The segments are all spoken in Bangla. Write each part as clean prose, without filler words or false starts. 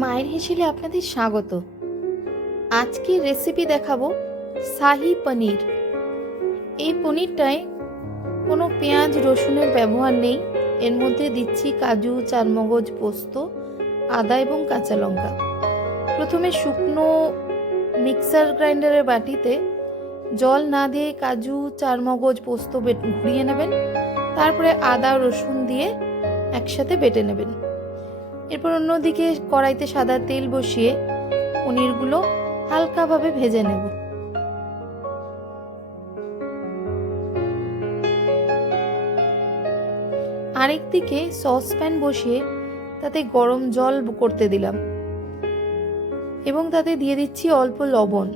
মায়ের হেসেলে আপনাদের স্বাগত। আজকের রেসিপি দেখাবো শাহি পনির। এই পনিরটায় কোনো পেঁয়াজ রসুনের ব্যবহার নেই। এর মধ্যে দিচ্ছি কাজু, চারমগজ, পোস্ত, আদা এবং কাঁচা লঙ্কা। প্রথমে শুকনো মিক্সার গ্রাইন্ডারের বাটিতে জল না দিয়ে কাজু, চারমগজ, পোস্ত ঘুরিয়ে নেবেন। তারপরে আদা রসুন দিয়ে একসাথে বেটে নেবেন। এরপর অন্যদিকে কড়াইতে সাদা তেল বসিয়ে পনিরগুলো হালকাভাবে ভেজে নেব। আরেকদিকে সসপ্যান বসিয়ে তাতে গরম জল করতে দিলাম এবং তাতে দিয়ে দিচ্ছি অল্প লবণ।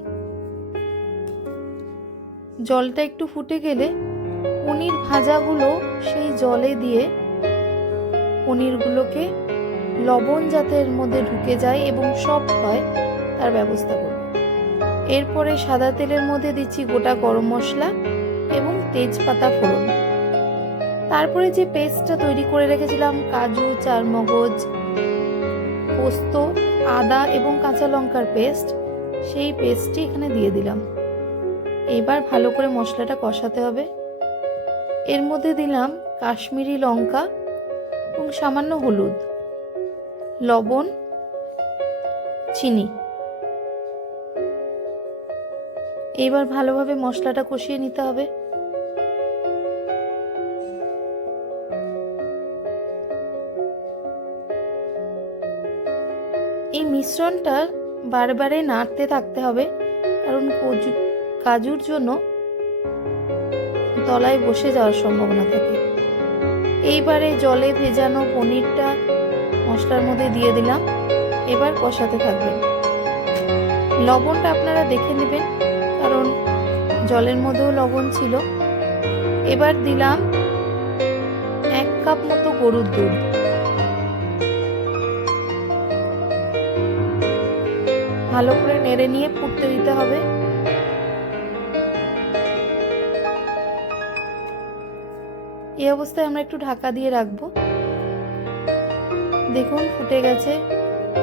জলটা একটু ফুটে গেলে পনির ভাজাগুলো সেই জলে দিয়ে পনিরগুলোকে লবণ যাতে এর মধ্যে ঢুকে যায় এবং সফট হয় তার ব্যবস্থা করব। এরপরে সাদা তেলের মধ্যে দিচ্ছি গোটা গরম মশলা এবং তেজপাতা ফোড়ন। তারপরে যে পেস্টটা তৈরি করে রেখেছিলাম কাজু, চারমগজ, পোস্ত, আদা এবং কাঁচা লঙ্কার পেস্ট, সেই পেস্টটি এখানে দিয়ে দিলাম। এবার ভালো করে মশলাটা কষাতে হবে। এর মধ্যে দিলাম কাশ্মীরি লঙ্কা এবং সামান্য হলুদ, লবণ, চিনি। এবার ভালোভাবে মশলাটা কষিয়ে নিতে হবে। এই মিশ্রণটা বারবারে নাড়তে থাকতে হবে, কারণ কাজুর জন্য তলায় বসে যাওয়ার সম্ভাবনা থাকে। এইবারে জলে ভেজানো পনিরটা মশলার মধ্যে দিয়ে দিলাম। এবার কষাতে থাকবেন। লবণটা আপনারা দেখে নেবেন, কারণ জলের মধ্যেও লবণ ছিল। এবার দিলাম 1 কাপ মতো গরুর দুধ। ভালো করে নেড়ে নিয়ে ফুটতে দিতে হবে। এই অবস্থায় আমরা একটু ঢাকা দিয়ে রাখবো। দেখুন ফুটে গেছে।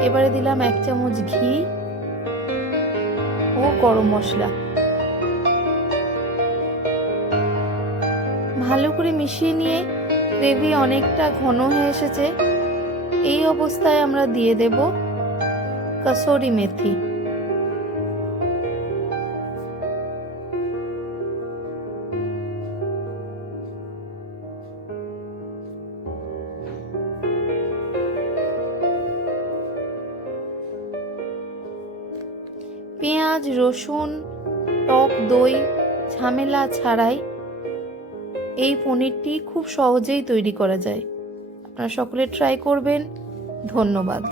এবারে দিলাম 1 চামচ ঘি ও গরম মশলা। ভালো করে মিশিয়ে নিয়ে গ্রেভি অনেকটা ঘন হয়ে এসেছে। এই অবস্থায় আমরা দিয়ে দেব কসুরি মেথি। পেঁয়াজ, রসুন, টক দই ঝামেলা ছাড়াই এই পনিরটি খুব সহজেই তৈরি করা যায়। আপনারা সকলে ট্রাই করবেন। ধন্যবাদ।